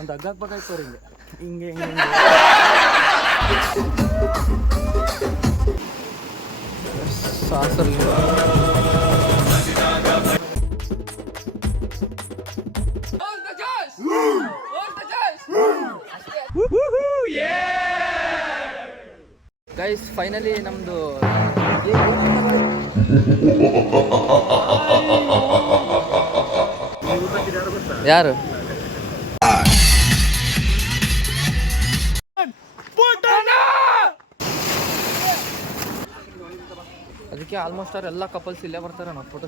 ಒಂದು ಹಗ್ಗಾಕ್ಬೇಕಾಯ್ತು ಹಿಂಗೆ ಹಿಂಗೆ ಸಾಸಲ್ಲಿ ಗೈಸ್ ಫೈನಲಿ ನಮ್ದು ಯಾರು ಅದಕ್ಕೆ ಆಲ್ಮೋಸ್ಟ್ ಅವ್ರು ಎಲ್ಲ ಕಪಲ್ಸ್ ಇಲ್ಲೇ ಬರ್ತಾರೆ ನಾವು ಫೋಟೋ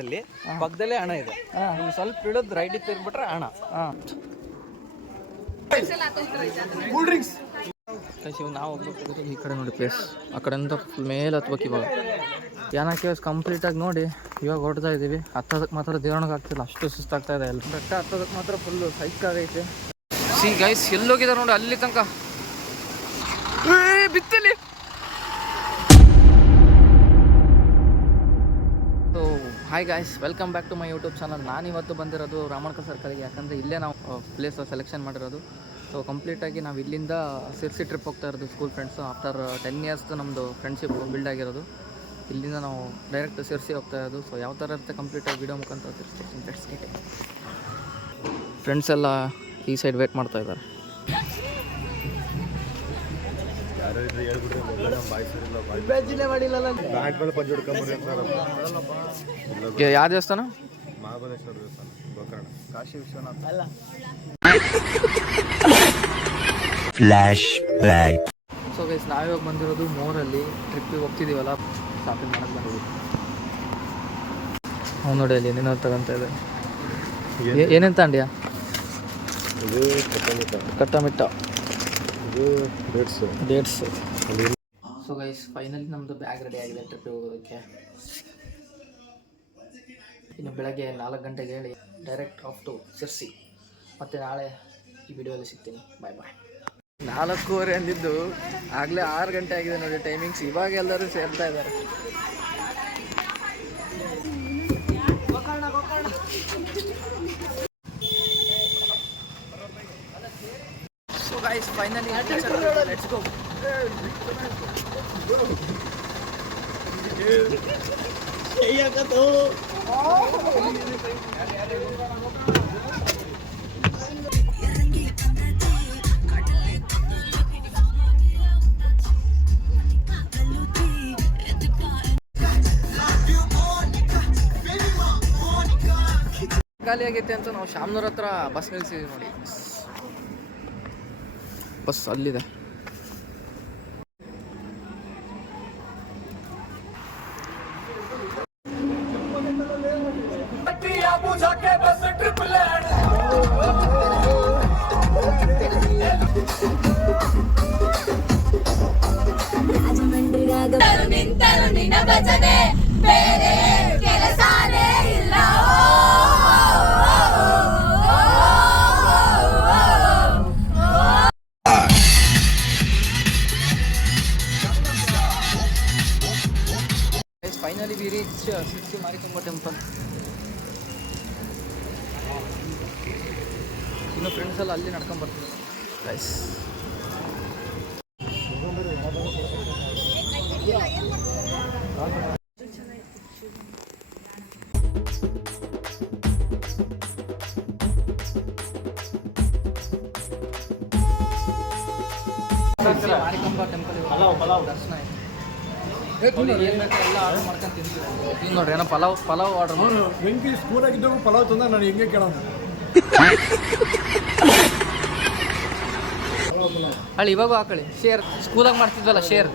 ಅಲ್ಲಿ ಪಕ್ಕದಲ್ಲೇ ಹಣ ಇದೆ, ನೀವು ಸ್ವಲ್ಪ ಇಡೋದು ರೈಟ್ ತಿರ್ಬಿಟ್ರೆ ಹಣ. ನಾವು ಹೋಗ್ಬೇಕು ಈ ಕಡೆ ನೋಡಿ ಪ್ಲೇಸ್, ಆ ಕಡೆಯಿಂದ ಮೇಲೆ ಹತ್ಬೇಕು. ಇವಾಗ ಯಾನ ಕೇವ್ಸ್ ಕಂಪ್ಲೀಟಾಗಿ ನೋಡಿ ಇವಾಗ ಹೊಡ್ತಾ ಇದ್ದೀವಿ. ಹತ್ತೋದಕ್ಕೆ ಮಾತ್ರ ದೇವಣಿಗೆ ಆಗ್ತಿಲ್ಲ, ಅಷ್ಟು ಸುಸ್ತಾಗ್ತಾ ಇದೆ. ಎಲ್ಲ ಬೆಟ್ಟ ಹತ್ತೋದಕ್ಕೆ ಮಾತ್ರ ಫುಲ್ಲು ಸೈಕ್ ಆಗೈತೆ. ಸಿ ಗೈಸ್ ಎಲ್ಲೋಗಿದ್ದಾರೆ ನೋಡಿ ಅಲ್ಲಿ ತನಕ ಬಿತ್ತಲಿ. So hi guys, welcome back to my YouTube channel. ನಾನಿವತ್ತು ಬಂದಿರೋದು ರಾಮಣ್ಕ ಸರ್ಕಲ್ಗೆ, ಯಾಕಂದರೆ ಇಲ್ಲೇ ನಾವು ಪ್ಲೇಸ್ ಸೆಲೆಕ್ಷನ್ ಮಾಡಿರೋದು. ಸೊ ಕಂಪ್ಲೀಟಾಗಿ ನಾವು ಇಲ್ಲಿಂದ ಸಿರ್ಸಿ ಟ್ರಿಪ್ ಹೋಗ್ತಾ ಇರೋದು ಸ್ಕೂಲ್ ಫ್ರೆಂಡ್ಸು. ಆಫ್ಟರ್ 10 ಇಯರ್ಸ್ ನಮ್ಮದು ಫ್ರೆಂಡ್ಶಿಪ್ ಬಿಲ್ಡ್ ಆಗಿರೋದು. ಇಲ್ಲಿಂದ ನಾವು ಡೈರೆಕ್ಟ್ ಸಿರ್ಸಿ ಹೋಗ್ತಾ ಇರೋದು. ಸೊ ಯಾವ ಥರ ಇರುತ್ತೆ ಕಂಪ್ಲೀಟಾಗಿ ವೀಡಿಯೋ ಮುಖಾಂತರ ತಿಳಿಸ್ತೀನಿ. ಫ್ರೆಂಡ್ಸ್ ಎಲ್ಲ ಈ ಸೈಡ್ ವೇಟ್ ಮಾಡ್ತಾ ಇದ್ದಾರೆ. ಯಾವ ದೇವಸ್ಥಾನ? ಮಹಾಬಲೇಶ್ವರ ದೇವಸ್ಥಾನ, Gokarna, Kashi Vishwanatha. Flashback. So guys ನಾವಿವಾಗ ಬಂದಿರೋದು ಮೋರಲ್ಲಿ ಟ್ರಿಪ್ಪಿಗೆ ಹೋಗ್ತಿದ್ದೀವಲ್ಲ, ಶಾಪಿಂಗ್ ಮಾಡೋಕ್ಕೆ ಬಂದಿದ್ದೀವಿ. ಅವ್ನು ನೋಡಿ ಅಲ್ಲಿ ಏನೇನೋ ತಗೊಂತ ಇದೆ. ಏನೇನು ತಗೊಂಡ್ಯಾ? ಇದು ಕಟ್ಟಮಿಟ್ಟ, ಇದು ಡೇಟ್ಸ್. ಸೊ ಗೈಸ್ ಫೈನಲಿ ನಮ್ಮದು ಬ್ಯಾಗ್ ರೆಡಿ ಆಗಿದೆ ಟ್ರಿಪ್ಪಿಗೆ ಹೋಗೋದಕ್ಕೆ. ಇನ್ನು ಬೆಳಗ್ಗೆ 4 ಗಂಟೆಗೆ ಹೇಳಿ ಡೈರೆಕ್ಟ್ ಆಫ್ ಟು ಸಿರ್ಸಿ. ಮತ್ತು ನಾಳೆ ಈ ವಿಡಿಯೋದಲ್ಲಿ ಸಿಗ್ತೀನಿ. ಬಾಯ್. 4:15 ಅಂದಿದ್ದು ಆಗಲೇ 6 ಗಂಟೆ ಆಗಿದೆ ನೋಡಿ ಟೈಮಿಂಗ್ಸ್. ಇವಾಗ ಎಲ್ಲರೂ ಸೇರ್ತಾ ಇದ್ದಾರೆ. So guys finally let's go. ಖಾಲಿ ಆಗೈತೆ ಅಂತ ನಾವು ಶಾಮ್ನೂರ್ ಹತ್ರ ಬಸ್ ನಿಲ್ಸಿದ್ವಿ ನೋಡಿ. ಬಸ್ ಅಲ್ಲಿದೆ. Finally we reach Sirsi Marikamba temple. ಇನ್ನು ಫ್ರೆಂಡ್ಸ್ ಎಲ್ಲ ಅಲ್ಲಿ ನಡ್ಕೊಂಡು ಬರ್ತೀವಿ ಗೈಸ್. ಮಾರಿಕಾಂಬಾ ಟೆಂಪಲ್ ದರ್ಶನ ಆಯ್ತು. ಏನು ಬೇಕು ಎಲ್ಲ ಆರ್ಡರ್ ಮಾಡ್ಕೊಂಡು ತಿಂತೀವಿ. ಈಗ ನೋಡ್ರಿ ಏನೋ ಪಲಾವ್ ಆರ್ಡರ್ ಮಾಡಿ. ಬೆಂಕಿ ಸ್ಕೂಲಾಗಿದ್ದಾಗ ಪಲಾವ್ ತಂದಾಗ ನಾನು ಹೆಂಗೆ ಕೇಳೋದು ಹಳ್ಳಿ ಇವಾಗ ಹಾಕೊಳ್ಳಿ. ಶೇರ್ ಸ್ಕೂಲಾಗ ಮಾಡ್ತಿದ್ವಲ್ಲ ಶೇರ್.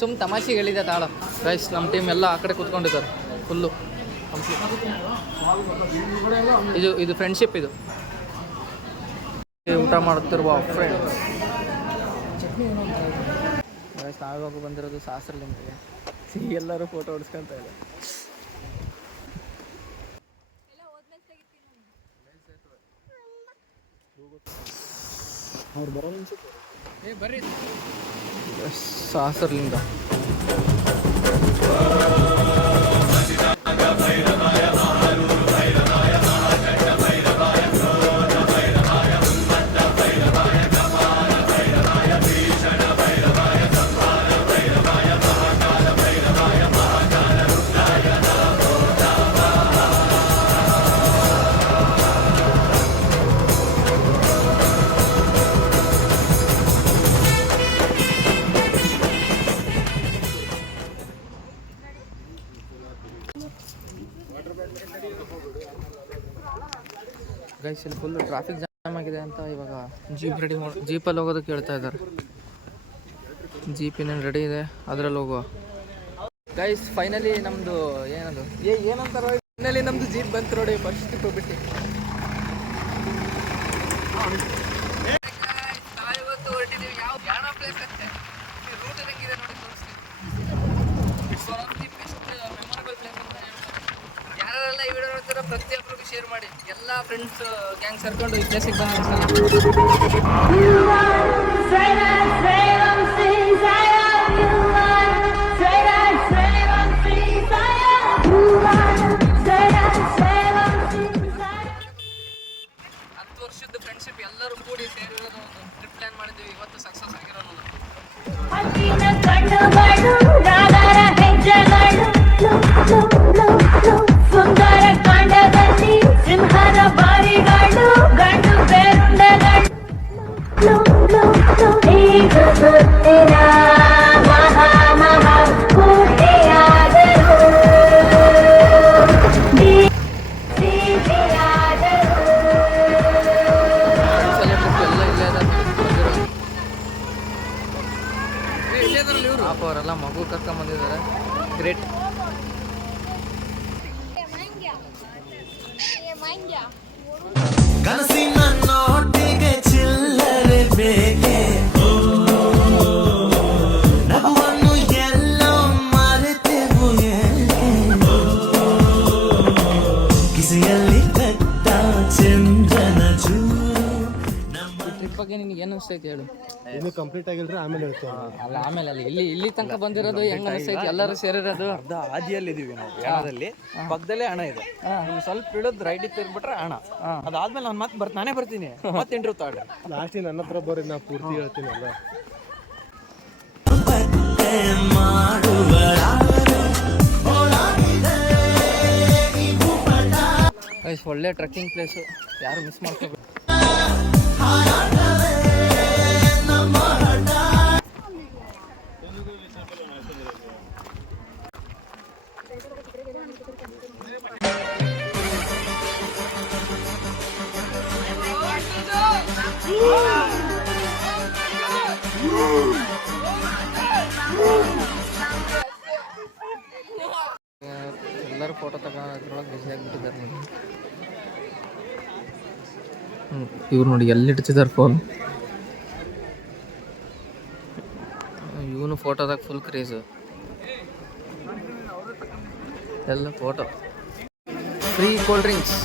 ಸುಮ್ಮ ತಮಾಷೆಗೆ ಹೇಳಿದೆ ತಾಳ. ರೈಸ್ ನಮ್ಮ ಟೀಮ್ ಎಲ್ಲ ಆ ಕಡೆ ಕೂತ್ಕೊಂಡಿದ್ದಾರೆ ಫುಲ್ಲು ಕಂಪ್ಲೀಟ್. ಇದು ಫ್ರೆಂಡ್ಶಿಪ್. ಇದು ಊಟ ಮಾಡುತ್ತಿರುವ ಫ್ರೆಂಡ್ಸ್. ರೈಸ್ ನಾವಿವಾಗ ಬಂದಿರೋದು ಸಾಸರಲಿಂಗಗೆ. ಎಲ್ಲರೂ ಫೋಟೋ ಹೊಡ್ಸ್ಕೊಂತ ಇದೆ. ಅವ್ರು ಬರೋ ಬರ್ರಿ ಸಾಸರಲಿಂಗ. ಗೈಸ್ ಇಲ್ಲಿ ಫುಲ್ ಟ್ರಾಫಿಕ್ ಜಾಮ್ ಆಗಿದೆ ಅಂತ ಇವಾಗ ಜೀಪಲ್ಲಿ ಹೋಗೋದಕ್ಕೆ ಹೇಳ್ತಾ ಇದ್ದಾರೆ. ಜೀಪ್ ಇನ್ನೇನು ರೆಡಿ ಇದೆ, ಅದರಲ್ಲಿ ಹೋಗುವ. ಗೈಸ್ ಫೈನಲಿ ನಮ್ಮದು ಏನದು ಏನಂತಾರ ಫೈನಲಿ ನಮ್ಮದು ಜೀಪ್ ಬಂತು ನೋಡಿ, ಫಸ್ಟ್ ಹೋಗ್ಬಿಟ್ಟು ನಾವಿವತ್ತು ಹೊರಟಿದ್ದೀವಿ. ಯಾವ ಯಾಣ ಪ್ಲೇಸ್ ಅಂತೆ ರೂಟ್ ಹೆಂಗಿದೆ ನೋಡಿ ತೋರಿಸ್ತೀವಿ. It's one of the best memorable place ಅಂತ ಹೇಳ್ಬೋದು. ಯಾರೆಲ್ಲ ಈ ವಿಡಿಯೋ ನೋಡ್ತಾರೋ ಪ್ರತಿಯೊಬ್ಬರಿಗೂ ಶೇರ್ ಮಾಡಿ. ಎಲ್ಲ ಫ್ರೆಂಡ್ಸ್ ಗ್ಯಾಂಗ್ ಸೇರ್ಕೊಂಡು ಈ ಪ್ಲೇಸಿಗೆ ವರ್ಷದ ಫ್ರೆಂಡ್ಶಿಪ್ ಎಲ್ಲರೂ ಕೂಡಿ ಸೇರಿರೋದು ಒಂದು ಟ್ರಿಪ್ ಪ್ಲಾನ್ ಮಾಡಿದ್ವಿ. ಇವತ್ತು ಸಕ್ಸಸ್ ಆಗಿರೋದು. ಸುಂದರ ಕಾಂಡದಲ್ಲಿ ಸಿಂಹದ ಬಾರಿಗಳು ಗಂಡು ಬೇರುಂಡಗಳು ಈಗ ಸುತ್ತಿನ ಮಹಾ ಮಹಾ ಕೂಟಿಯಾದರು ಅವರೆಲ್ಲ ಮಗು ಕರ್ಕೊಂಡ್ ಬಂದಿದ್ದಾರೆ. ಗ್ರೇಟ್. ಕನಸಿನ ನೋಟಿಗೆ ಚಿಲ್ಲರೆ ಬೇಕೆ, ನಗುವನ್ನು ಎಲ್ಲೋ ಮರೆತೆವು ಏಕೆ, ಕಿಸೆಯಲ್ಲಿ ಕಟ್ಟ ಚಂದ್ರನ ಚೂರು. ಟ್ರಿಪ್ ಬಗ್ಗೆ ನಿನ್ಗೆ ಏನು ಅನಿಸ್ತೈತಿ ಹೇಳು. ಇನ್ನು ಕಂಪ್ಲೀಟ್ ಆಗಿಲ್ರಿ ಆಮೇಲೆ ಇರ್ತೇವೆ. ಅಲ್ಲ ಆಮೇಲೆ ಅಲ್ಲಿ ಇಲ್ಲಿ ತನಕ ಬಂದಿರೋದು ಹೆಂಗ್ ಅನಿಸ್ತೈತಿ? ಎಲ್ಲರೂ ಸೇರಿರೋದು ಅರ್ಧ ಹಾದಿಯಲ್ಲಿ ಇದೀವಿ ನಾವು. ಯಾಣದಲ್ಲಿ ಪಕ್ಕದಲ್ಲೇ ಹಣ ಇದೆ. ನೀವು ಸ್ವಲ್ಪ ಇಳಿದ್ ರೈಟ್ ತಿರ್ಬಿಟ್ರೆ ಹಣ. ಅದಾದ್ಮೇಲೆ ನಾನು ಮತ್ತೆ ನಾನೇ ಬರ್ತೀನಿ, ಮತ್ತೆ ಇಂಟ್ರೂ ತಾಳ್ರಿ. ಲಾಸ್ಟ್ ನನ್ನ ಹತ್ರ ಬರ್ರಿ, ನಾ ಪೂರ್ತಿ ಹೇಳ್ತೀನಿ ಅಲ್ಲ. ಒಳ್ಳೆ ಟ್ರೆಕ್ಕಿಂಗ್ ಪ್ಲೇಸು, ಯಾರು ಮಿಸ್ ಮಾಡ್ಕೋಬೇಕು. ಎಲ್ಲರೂ ಫೋಟೋ ತಗೊಳೋದ್ರೊಳಗೆ ಬಿಸಿ ಆಗಿಬಿಟ್ಟಿದ್ದಾರೆ ನೋಡಿ. ಇವ್ರು ನೋಡಿ ಎಲ್ಲಿ ಇಡ್ತಿದ್ದಾರೆ ಫೋನ್. ಇವನು ಫೋಟೋದಾಗ ಫುಲ್ ಕ್ರೇಜು. ಎಲ್ಲ photo. Free cold drinks.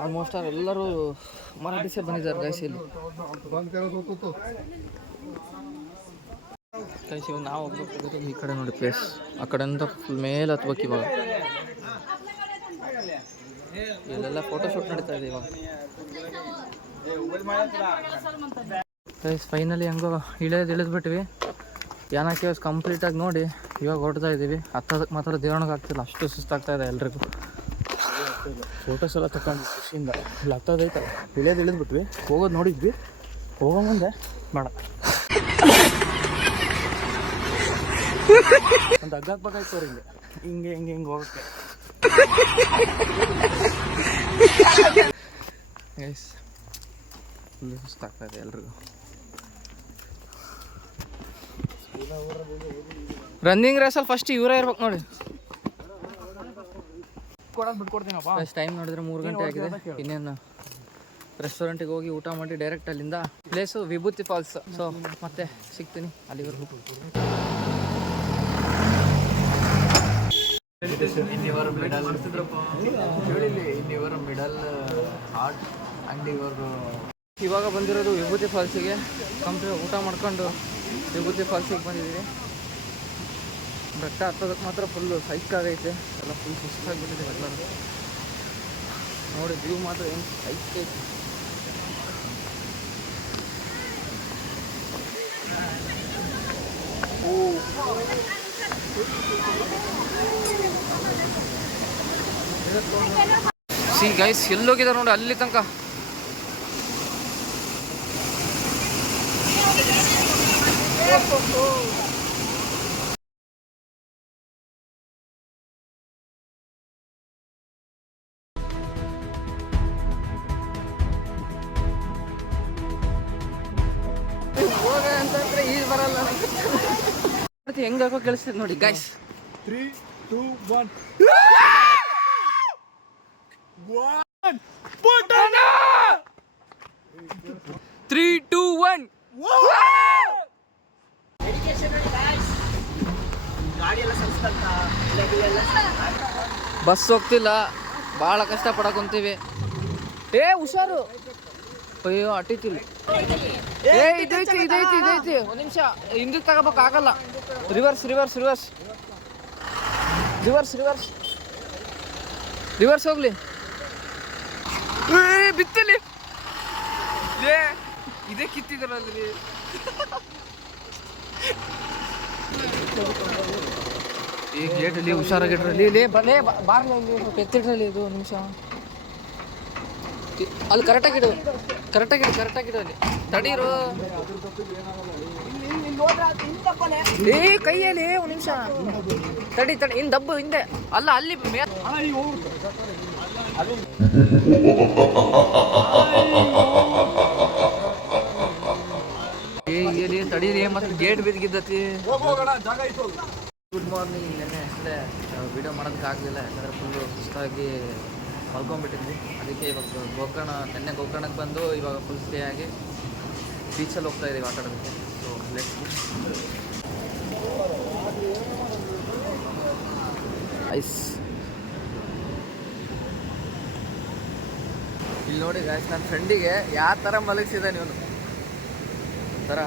Almost ಎಲ್ಲರೂ ಮರಾಠಿಸೇ ಬಂದಿದ್ದಾರೆ ಗೈಸ್ ಇಲ್ಲಿ. ಗೈಸ್ ಇವಾಗ ನಾವು ಹೋಗ್ಬೇಕು ಈ ಕಡೆ ನೋಡಿ ಪ್ಲೇಸ್. ಆ ಕಡೆಯಿಂದ ಫುಲ್ ಮೇಲೆ ಹತ್ಬೇಕು ಇವಾಗ. ಇಲ್ಲೆಲ್ಲ ಫೋಟೋಶೂಟ್ ನಡೀತಾ ಇದೆ ಇವಾಗ. ಗೈಸ್ ಫೈನಲಿ ಹಂಗೋ ಇಳಿದ್ಬಿಟ್ವಿ. ಯಾನ ಕೇವ್ಸ್ ಕಂಪ್ಲೀಟಾಗಿ ನೋಡಿ ಇವಾಗ ಹೊರಡ್ತಾ ಇದ್ದೀವಿ. ಹತ್ತದಕ್ಕೆ ಮಾತ್ರ ದೇವಣಿಗೆ ಆಗ್ತಿಲ್ಲ, ಅಷ್ಟು ಸುಸ್ತಾಗ್ತಾ ಇದೆ ಎಲ್ರಿಗೂ. ಫೋಟೋಸ್ ಎಲ್ಲ ತಗೊಂಡು ಖುಷಿಯಿಂದ ಇಲ್ಲಿ ಹತ್ತದೈತಲ್ಲ ಇಳಿದ್ಬಿಟ್ವಿ, ಹೋಗೋದು ನೋಡಿದ್ವಿ, ಹೋಗೋ ಮುಂದೆ ಬೇಡ ಒಂದು ಹಗ್ಗಾಕ್ಬೇಕಾಯ್ತು ಅವ್ರು ಹಿಂಗೆ ಹಿಂಗೆ ಹಿಂಗೆ ಹಿಂಗೆ ಹೋಗಕ್ಕೆ. ಗೈಸ್ ಫುಲ್ ಸುಸ್ತಾಗ್ತಾ ಇದೆ ಎಲ್ರಿಗೂ. ರನ್ನಿಂಗ್ ರೇಸಲ್ಲಿ ಫಸ್ಟ್ ಇವರೇ ಇರ್ಬೇಕು ನೋಡಿ. ಕೊಡೋದು ಬಿಟ್ಕೊಡ್ತೀನಪ್ಪ. ಫಸ್ಟ್ ಟೈಮ್ ನೋಡಿದ್ರೆ 3 ಗಂಟೆ ಆಗಿದೆ. ಇನ್ನೇನು ರೆಸ್ಟೋರೆಂಟಿಗೆ ಹೋಗಿ ಊಟ ಮಾಡಿ ಡೈರೆಕ್ಟ್ ಅಲ್ಲಿಂದ ಪ್ಲೇಸು ವಿಭೂತಿ ಫಾಲ್ಸ್. ಸೊ ಮತ್ತೆ ಸಿಗ್ತೀನಿ ಅಲ್ಲಿವರೆಗೂ. ಇನ್ನಿವರ್ ಮಿಡಲ್ ಇನ್ನಿವರ್ ಮಿಡಲ್ ಹಾರ್ಟ್ ಆ್ಯಂಡ್ ಇವರು ಇವಾಗ ಬಂದಿರೋದು ವಿಭೂತಿ ಫಾಲ್ಸಿಗೆ. ಕಂಪ್ಲೀಟ್ ಊಟ ಮಾಡ್ಕೊಂಡು ವಿಭೂತಿ ಫಾಲ್ಸಿಗೆ ಬಂದಿದ್ದೀವಿ. ಬೆಟ್ಟ ಹತ್ತೋದಕ್ಕೆ ಮಾತ್ರ ಫುಲ್ಲು ಸೈಕ್ ಆಗೈತೆ, ಎಲ್ಲ ಫುಲ್ ಸುಸ್ತಾಗಿಬಿಟ್ಟಿದೆ ಎಲ್ಲರೂ. ನೋಡಿ ವ್ಯೂ ಮಾತ್ರ ಏನು ಸೈಕ್ ಐತೆ. ಸಿ ಗೈಸ್ ಎಲ್ಲೋಗಿದ್ದಾರೆ ನೋಡಿ ಅಲ್ಲಿ ತನಕ. ಹೋಗ ಅಂತಂದ್ರೆ ಈಗ ಬರಲ್ಲ. ಹೆಂಗ ಹಾಕೋ ಕೇಳಿಸ್ತದೆ ನೋಡಿ ಗೈಸ್. 3, 2, 1. 3, 2, 1. ಬಸ್ ಹೋಗ್ತಿಲ್ಲ, ಭಾಳ ಕಷ್ಟಪಡಕೊಂತೀವಿ. ಏ ಹುಷಾರು, ಅಯ್ಯೋ ಅಟ್ಟಿತಿಲ್ಲ. ಏ ಇದೈತಿ ಇದೈತಿ ಇದೈತಿ, ಒಂದು ನಿಮಿಷ ಹಿಂದಕ್ಕೆ ತಗೋಬೇಕಾಗಲ್ಲ. Reverse reverse reverse reverse reverse reverse ಹೋಗ್ಲಿ. ಬಿತ್ತಲಿ ಲೇ, ಇದೇ ಕಿತ್ತಿದ್ರಲ್ಲಿ. ಈ ಗೇಟಲ್ಲಿ ಹುಷಾರಾಗಿಡ್ರಲ್ಲಿ. ಲೇ ಬರಲೇ ಬಾರ್ಲ ಇಲ್ಲಿ ಎತ್ತಿಡ್ರಲ್ಲಿ. ಇದು ನಿಮಿಷ ಅಲ್ಲಿ ಕರೆಕ್ಟಾಗಿಡು, ಕರೆಕ್ಟಾಗಿಡು ಕರೆಕ್ಟಾಗಿಡು. ಅಲ್ಲಿ ತಡೀರು. ಏ ಕೈಯಲ್ಲಿ ಒಂದು ನಿಮಿಷ ತಡಿ ತಡಿ. ಇನ್ನು ದಬ್ಬು ಹಿಂದೆ ಅಲ್ಲ, ಅಲ್ಲಿ ಏ ತಡೀರಿ, ಮತ್ತೆ ಗೇಟ್ ಬಿದ್ದಿದ್ದತಿ. Good morning. ನೆನ್ನೆ ಅಷ್ಟೇ ವಿಡಿಯೋ ಮಾಡೋದಕ್ಕಾಗಲಿಲ್ಲ, ಯಾಕಂದರೆ ಫುಲ್ಲು ಸುಸ್ತಾಗಿ ಮಲ್ಕೊಂಡ್ಬಿಟ್ಟಿದ್ವಿ. ಅದಕ್ಕೆ ಇವಾಗ ಗೋಕರ್ಣ, ನೆನ್ನೆ ಗೋಕರ್ಣಕ್ಕೆ ಬಂದು ಇವಾಗ ಫುಲ್ ಸ್ಟೇ ಆಗಿ ಬೀಚಲ್ಲಿ ಹೋಗ್ತಾ ಇದ್ದೀವಿ ಆಟ ಆಡೋದಕ್ಕೆ. ಸೊ ಐಸ್ ಇಲ್ಲಿ ನೋಡಿ ಗಾಯ್ಸ್, ನನ್ನ ಫ್ರೆಂಡಿಗೆ ಯಾವ ಥರ ಮಲಗಿಸಿದೆ ನೀವು ಥರ.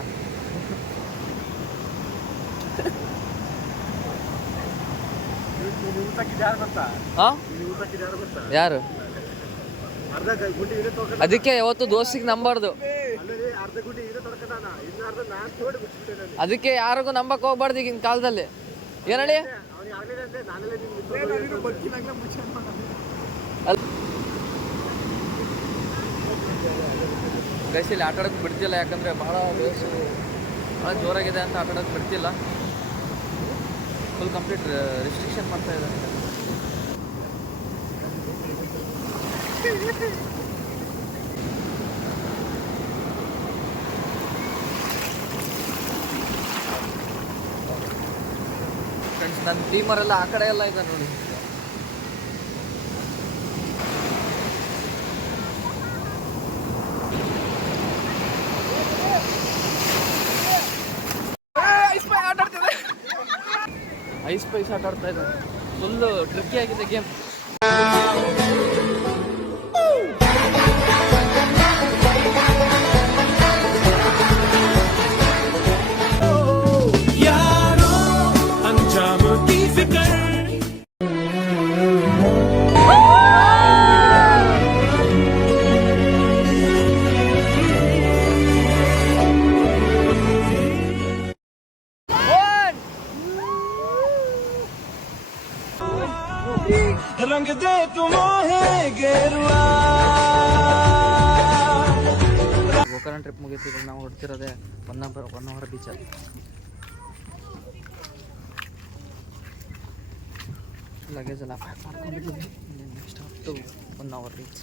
ಯಾರು? ಅದಕ್ಕೆ ಯಾವತ್ತು ದೋಸ್ತಿಗೆ ನಂಬಾರ್ದು. ಅದಕ್ಕೆ ಯಾರಿಗೂ ನಂಬಕ್ ಹೋಗ್ಬಾರ್ದು ಈಗಿನ ಕಾಲದಲ್ಲಿ. ಏನಳಿ ಗೈಸಲ್ಲಿ ಆಟ ಆಡೋಕ್ಕೆ ಬಿಡ್ತಿಲ್ಲ, ಯಾಕಂದರೆ ಭಾಳ ರೇಸು ಭಾಳ ಜೋರಾಗಿದೆ ಅಂತ ಆಟ ಆಡೋಕ್ಕೆ ಬಿಡ್ತಿಲ್ಲ. ಫುಲ್ ಕಂಪ್ಲೀಟ್ ರಿಸ್ಟ್ರಿಕ್ಷನ್ ಮಾಡ್ತಾ ಇದ್ದಾರೆ. ಫ್ರೆಂಡ್ಸ್, ನನ್ನ ಟೀಮರೆಲ್ಲ ಆ ಕಡೆ ಎಲ್ಲ ಇದೆ ನೋಡಿ. ಐಸ್ ಪೈಸ್ ಆಟ ಆಡ್ತಾ ಇದ್ದಾರೆ. ಫುಲ್ಲು ಟ್ರಿಕ್ಕಿ ಆಗಿದೆ ಗೇಮ್. रंग दे तुम है गेरुआ ಗೋಕರ್ಣ ಟ್ರಿಪ್ ಮುಗೀತು. ಇವಾಗ ನಾವು ಹೊಡ್ತಿರೋದೆ ಹೊನ್ನಾವರ ಬೀಚಲ್ಲಿ. ಲಗೇಜ್ ಎಲ್ಲ ಪ್ಯಾಕ್ ಮಾಡ್ಕೊಂಡಿದ್ದೀವಿ. ನೆಕ್ಸ್ಟ್ ಹತ್ತು Honnavar beach.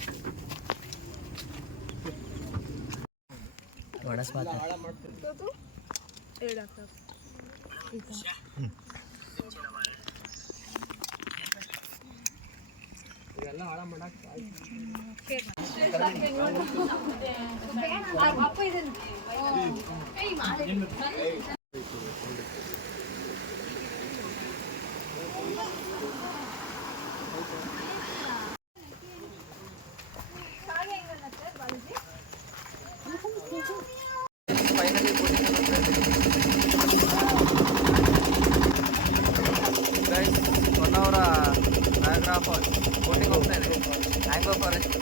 Finally guys Honnavar Niagara falls boating ಹೋಗ್ತಾ ಇದೆ. Mango forest.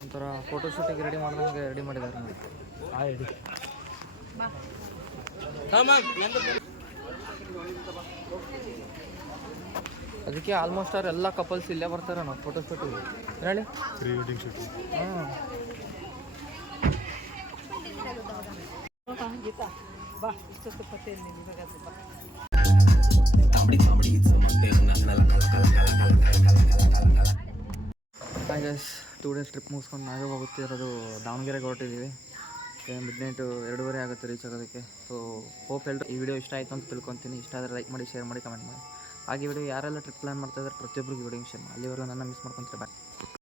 ಒಂಥರ ಫೋಟೋ ಶೂಟಿಗೆ ರೆಡಿ ಮಾಡ್ದಂಗೆ ರೆಡಿ ಮಾಡಿದ್ದಾರೆ ನೋಡಿ. ಅದಕ್ಕೆ ಆಲ್ಮೋಸ್ಟ್ ಅವ್ರು ಎಲ್ಲ ಕಪಲ್ಸ್ ಇಲ್ಲೇ ಬರ್ತಾರೆ ನಾವು ಫೋಟೋ ಶೂಟಿಗೆ. ಹೇಳಿ ಪ್ರೀ ವೆಡ್ಡಿಂಗ್ ಶೂಟಿಂಗ್. ಹಾಂ ಹಾಯ್ ಗೈಸ್, 2 ಡೇಸ್ ಟ್ರಿಪ್ ಮುಗಿಸ್ಕೊಂಡು ನಾವೇ ಹೋಗುತ್ತಿರೋದು ದಾವಣಗೆರೆಗೆ ಹೊರಟಿದ್ದೀವಿ. ಮಿಡ್ನೈಟ್ 2:30 ಆಗುತ್ತೆ ರೀಚ್ ಆಗೋದಕ್ಕೆ. ಸೊ ಹೋಪ್ ಎಲ್ಲರೂ ಈ ವಿಡಿಯೋ ಇಷ್ಟ ಆಯಿತು ಅಂತ ತಿಳ್ಕೊತೀನಿ. ಇಷ್ಟ ಆದರೆ ಲೈಕ್ ಮಾಡಿ, ಶೇರ್ ಮಾಡಿ, ಕಮೆಂಟ್ ಮಾಡಿ. ಹಾಗೆ ವಿಡಿಯೋ ಯಾರೆಲ್ಲ ಟ್ರಿಪ್ ಪ್ಲಾನ್ ಮಾಡ್ತಾಯಿದ್ದಾರೆ ಪ್ರತಿಯೊಬ್ಬರಿಗೆ ವಿಡಿಯೋ ಶೇರ್ ಮಾಡಿ. ಅಲ್ಲಿವರೆಗೂ ನನ್ನ ಮಿಸ್ ಮಾಡ್ಕೊತಾರೆ. ಬಾಯ್.